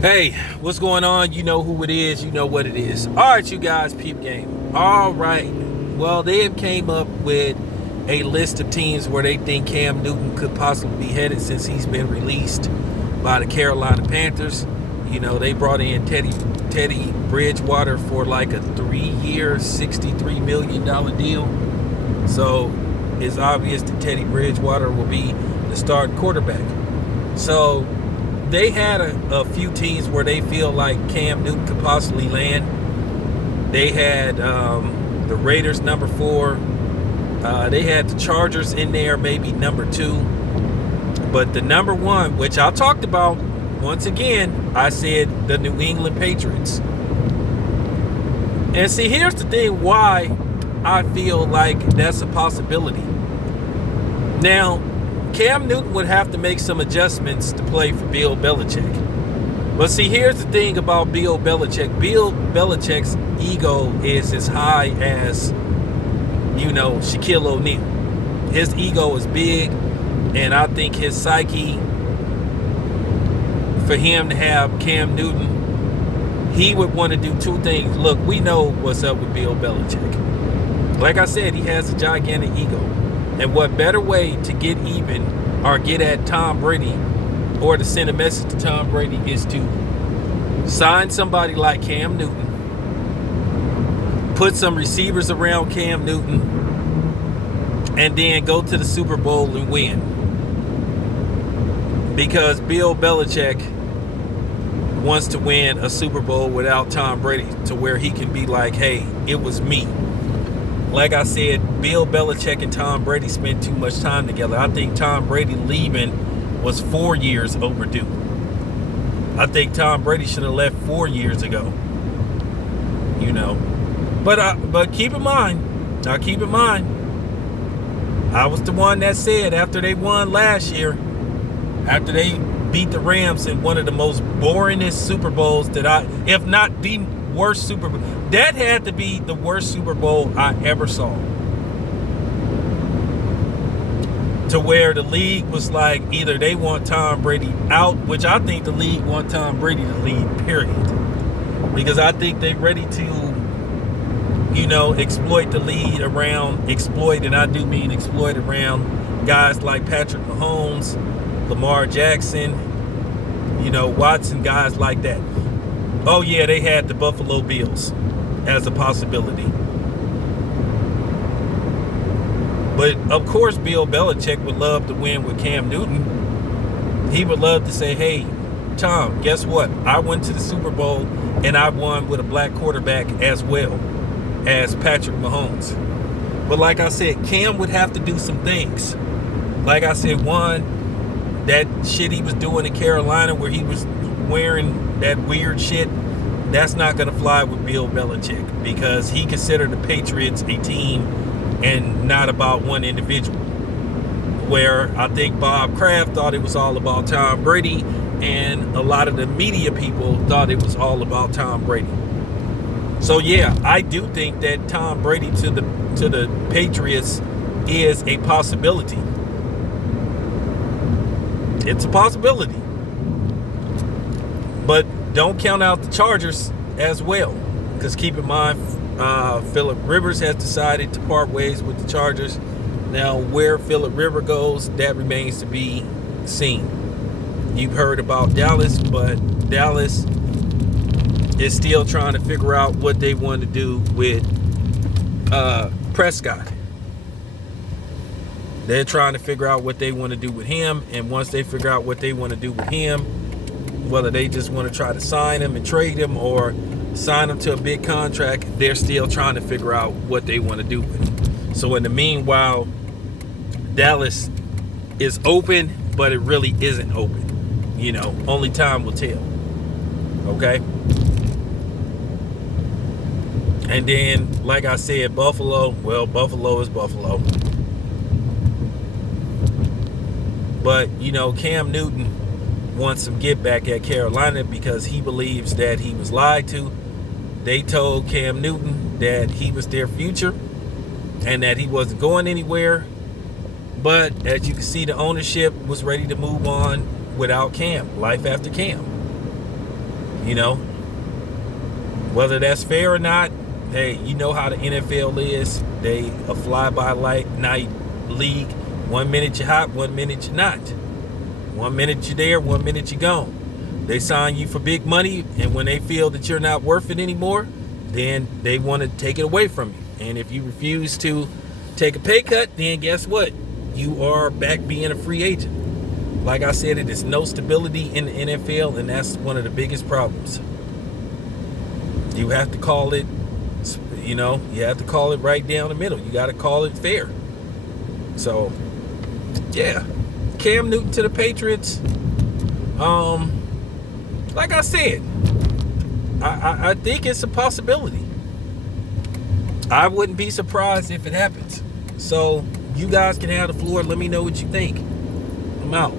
Hey, what's going on? You know who it is. You know what it is. All right, you guys, peep game. All right. Well, they have came up with a list of teams where they think Cam Newton could possibly be headed since he's been released by the Carolina Panthers. You know, they brought in Teddy Bridgewater for like a 3-year, $63 million deal. So it's obvious that Teddy Bridgewater will be the starting quarterback. So they had a few teams where they feel like Cam Newton could possibly land. They had the Raiders number 4. They had the Chargers in there, maybe number 2. But the number 1, which I talked about, once again, I said the New England Patriots. And see, here's the thing why I feel like that's a possibility. Now, Cam Newton would have to make some adjustments to play for Bill Belichick. But see, here's the thing about Bill Belichick. Bill Belichick's ego is as high as, Shaquille O'Neal. His ego is big, and I think his psyche, for him to have Cam Newton, he would want to do 2 things. Look, we know what's up with Bill Belichick. Like I said, he has a gigantic ego. And what better way to get even or get at Tom Brady or to send a message to Tom Brady is to sign somebody like Cam Newton, put some receivers around Cam Newton, and then go to the Super Bowl and win. Because Bill Belichick wants to win a Super Bowl without Tom Brady, to where he can be like, hey, it was me. Like I said, Bill Belichick and Tom Brady spent too much time together. I think Tom Brady leaving was 4 years overdue. I think Tom Brady should have left 4 years ago. But keep in mind, I was the one that said after they won last year, after they beat the Rams in one of the most boringest Super Bowls if not the worst Super Bowl. That had to be the worst Super Bowl I ever saw. To where the league was like, either they want Tom Brady out, which I think the league want Tom Brady to lead, period. Because I think they're ready to, exploit the lead around, and I do mean exploit around guys like Patrick Mahomes, Lamar Jackson, Watson, guys like that. Oh yeah, they had the Buffalo Bills as a possibility. But of course, Bill Belichick would love to win with Cam Newton. He would love to say, hey, Tom, guess what? I went to the Super Bowl and I won with a black quarterback as well as Patrick Mahomes. But like I said, Cam would have to do some things. Like I said, one, that shit he was doing in Carolina where he was wearing that weird shit, that's not going to fly with Bill Belichick, because he considered the Patriots a team and not about one individual. Where I think Bob Kraft thought it was all about Tom Brady, and a lot of the media people thought it was all about Tom Brady. So yeah, I do think that Tom Brady to the Patriots is a possibility. It's a possibility. But don't count out the Chargers as well. Because keep in mind, Phillip Rivers has decided to part ways with the Chargers. Now, where Phillip Rivers goes, that remains to be seen. You've heard about Dallas, but Dallas is still trying to figure out what they want to do with Prescott. They're trying to figure out what they want to do with him. And once they figure out what they want to do with him, whether they just want to try to sign him and trade him or sign him to a big contract, they're still trying to figure out what they want to do with him. So in the meanwhile, Dallas is open, but it really isn't open. Only time will tell. Okay? And then, like I said, Buffalo is Buffalo. But, Cam Newton wants some get back at Carolina because he believes that he was lied to. They told Cam Newton that he was their future and that he wasn't going anywhere. But as you can see, the ownership was ready to move on without Cam, life after Cam. You know, whether that's fair or not, hey, you know how the NFL is. They a fly-by-night league. 1 minute you're hot, 1 minute you're not. 1 minute you're there, 1 minute you're gone. They sign you for big money, and when they feel that you're not worth it anymore, then they want to take it away from you. And if you refuse to take a pay cut, then guess what? You are back being a free agent. Like I said, it is no stability in the NFL, and that's one of the biggest problems. You have to call it, you have to call it right down the middle. You got to call it fair. So, yeah, Cam Newton to the Patriots. Like I said, I think it's a possibility. I wouldn't be surprised if it happens. So you guys can have the floor. Let me know what you think. I'm out.